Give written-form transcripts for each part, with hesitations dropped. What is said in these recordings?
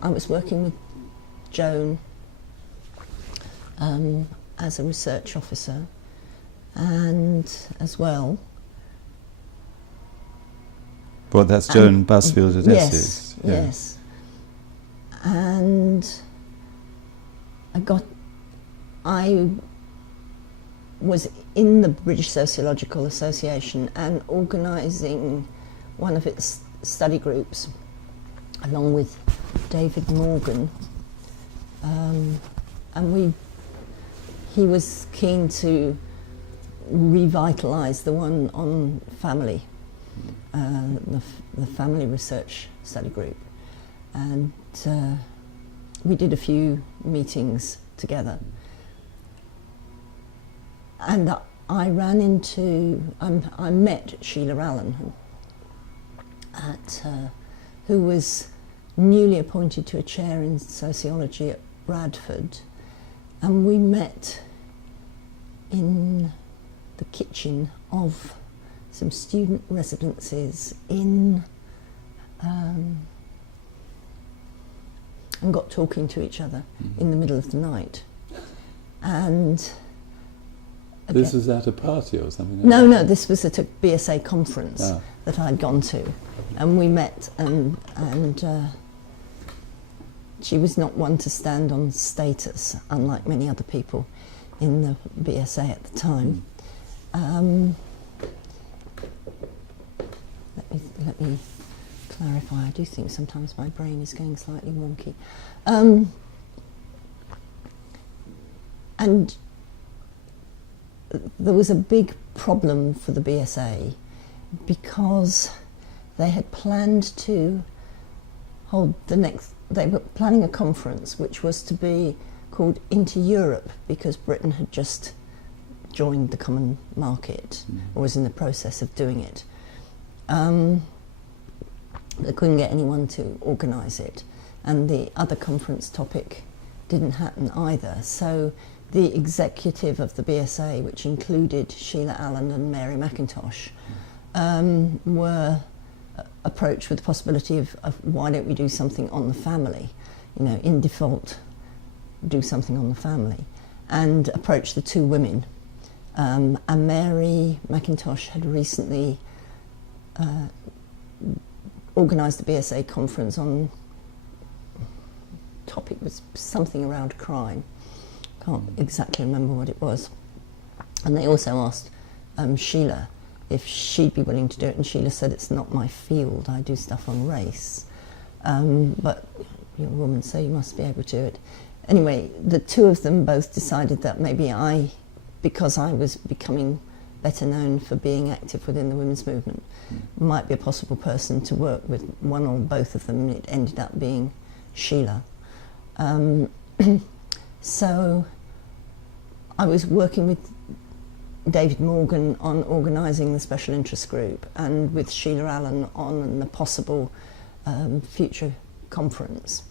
I was working with Joan as a research officer, and as well. Well, that's Joan Busfield at Yes, yeah. yes. And I was in the British Sociological Association and organising one of its study groups along with David Morgan, and he was keen to revitalise the one on family, the family research study group, and we did a few meetings together. And I met Sheila Allen, who was newly appointed to a chair in sociology at Bradford, and we met in the kitchen of some student residences and got talking to each other in the middle of the night. And this was at a party or something? No, this was at a BSA conference that I'd gone to, and we met, and she was not one to stand on status, unlike many other people in the BSA at the time. Let me clarify. I do think sometimes my brain is going slightly wonky. And there was a big problem for the BSA because they had planned to hold they were planning a conference which was to be called Into Europe, because Britain had just joined the common market, or was in the process of doing it. They couldn't get anyone to organise it, and the other conference topic didn't happen either. So the executive of the BSA, which included Sheila Allen and Mary McIntosh, were approached with the possibility of why don't we do something on the family, in default, do something on the family, and approached the two women. And Mary McIntosh had recently organised the BSA conference on topic was something around crime. Can't exactly remember what it was. And they also asked Sheila if she'd be willing to do it, and Sheila said, "It's not my field, I do stuff on race, but you're a woman, so you must be able to do it." Anyway, the two of them both decided that maybe because I was becoming better known for being active within the women's movement, might be a possible person to work with, one or both of them. It ended up being Sheila. So I was working with David Morgan on organising the special interest group, and with Sheila Allen on the possible future conference,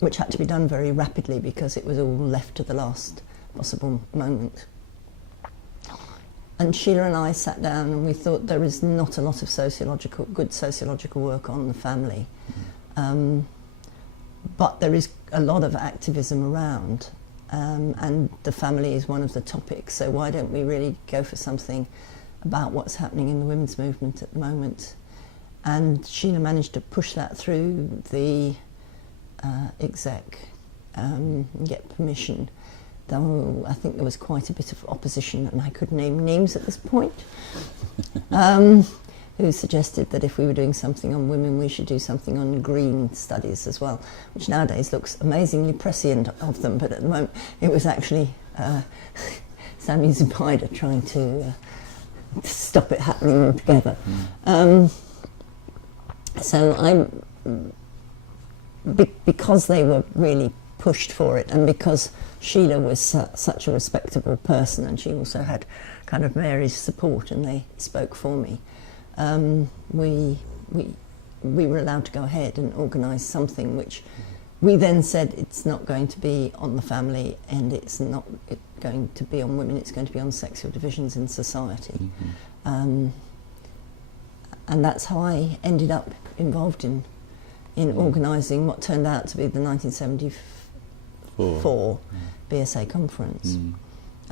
which had to be done very rapidly because it was all left to the last possible moment. And Sheila and I sat down and we thought there is not a lot of good sociological work on the family, but there is a lot of activism around, and the family is one of the topics, so why don't we really go for something about what's happening in the women's movement at the moment? And Sheila managed to push that through the exec, get permission, though I think there was quite a bit of opposition, and I could name names at this point, who suggested that if we were doing something on women, we should do something on green studies as well, which nowadays looks amazingly prescient of them, but at the moment it was actually Sami Zubaida trying to stop it happening altogether. So because they were really pushed for it, and because Sheila was such a respectable person, and she also had kind of Mary's support, and they spoke for me, we were allowed to go ahead and organise something which we then said it's not going to be on the family, and it's not going to be on women, it's going to be on sexual divisions in society. And that's how I ended up involved in in organising what turned out to be the 1974 BSA conference.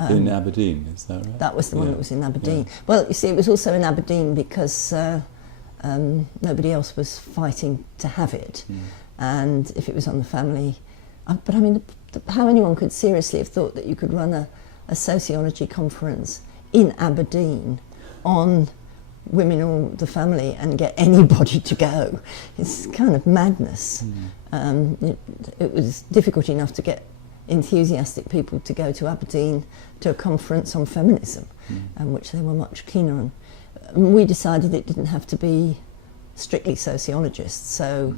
In Aberdeen, is that right? That was the one that was in Aberdeen. Yeah. Well, you see, it was also in Aberdeen because nobody else was fighting to have it. And if it was on the family... but I mean, how anyone could seriously have thought that you could run a sociology conference in Aberdeen on women or the family and get anybody to go. It's kind of madness. It was difficult enough to get enthusiastic people to go to Aberdeen to a conference on feminism, which they were much keener on. We decided it didn't have to be strictly sociologists, so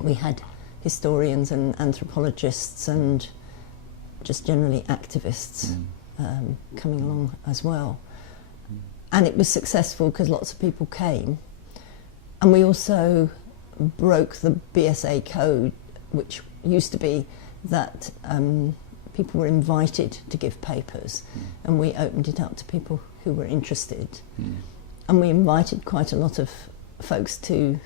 we had historians and anthropologists and just generally activists coming along as well. And it was successful because lots of people came. And we also broke the BSA code, which used to be that people were invited to give papers, and we opened it up to people who were interested. And we invited quite a lot of folks to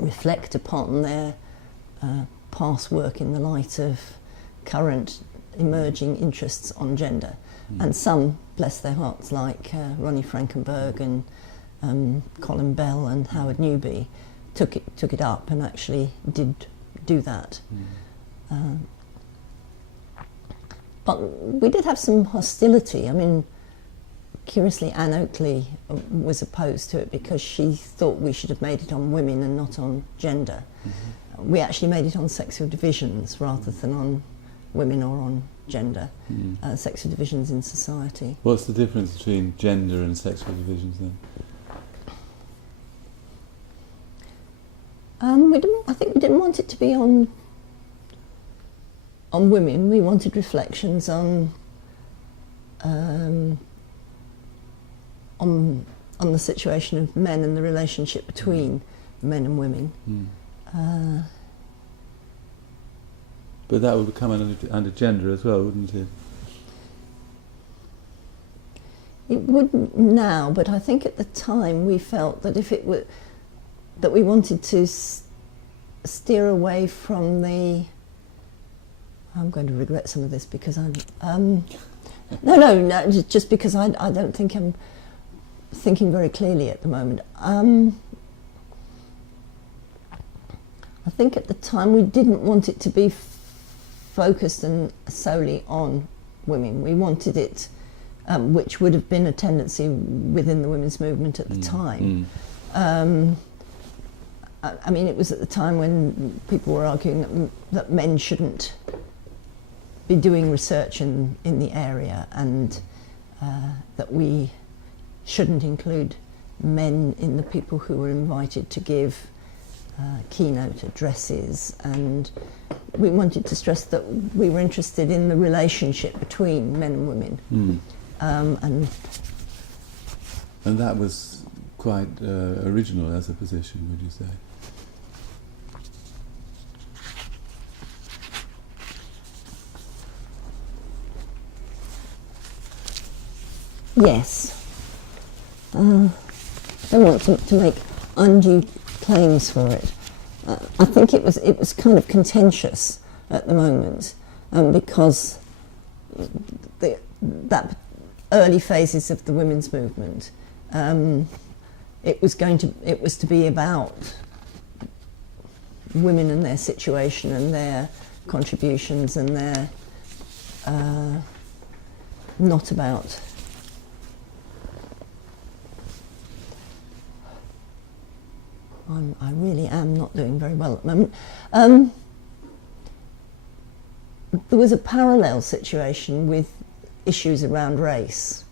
reflect upon their past work in the light of current emerging interests on gender. And some, bless their hearts, like Ronnie Frankenberg and Colin Bell and Howard Newby, took it up and actually did do that. But we did have some hostility. I mean, curiously, Anne Oakley was opposed to it because she thought we should have made it on women and not on gender. We actually made it on sexual divisions rather than on women or on gender, sexual divisions in society. What's the difference between gender and sexual divisions then? I think we didn't want it to be on women. We wanted reflections on the situation of men and the relationship between men and women. But that would come under gender as well, wouldn't it? It wouldn't now, but I think at the time we felt that if it were that we wanted to steer away from the... I'm going to regret some of this because I'm... No, just because I don't think I'm thinking very clearly at the moment. I think at the time we didn't want it to be focused and solely on women. We wanted it, which would have been a tendency within the women's movement at the time. I mean, it was at the time when people were arguing that men shouldn't be doing research in the area, and that we shouldn't include men in the people who were invited to give keynote addresses, and we wanted to stress that we were interested in the relationship between men and women. And that was quite original as a position, would you say? Yes. I don't want to make undue claims for it. I think it was kind of contentious at the moment because that early phases of the women's movement, it was to be about women and their situation and their contributions and their not about I really am not doing very well at the moment. There was a parallel situation with issues around race.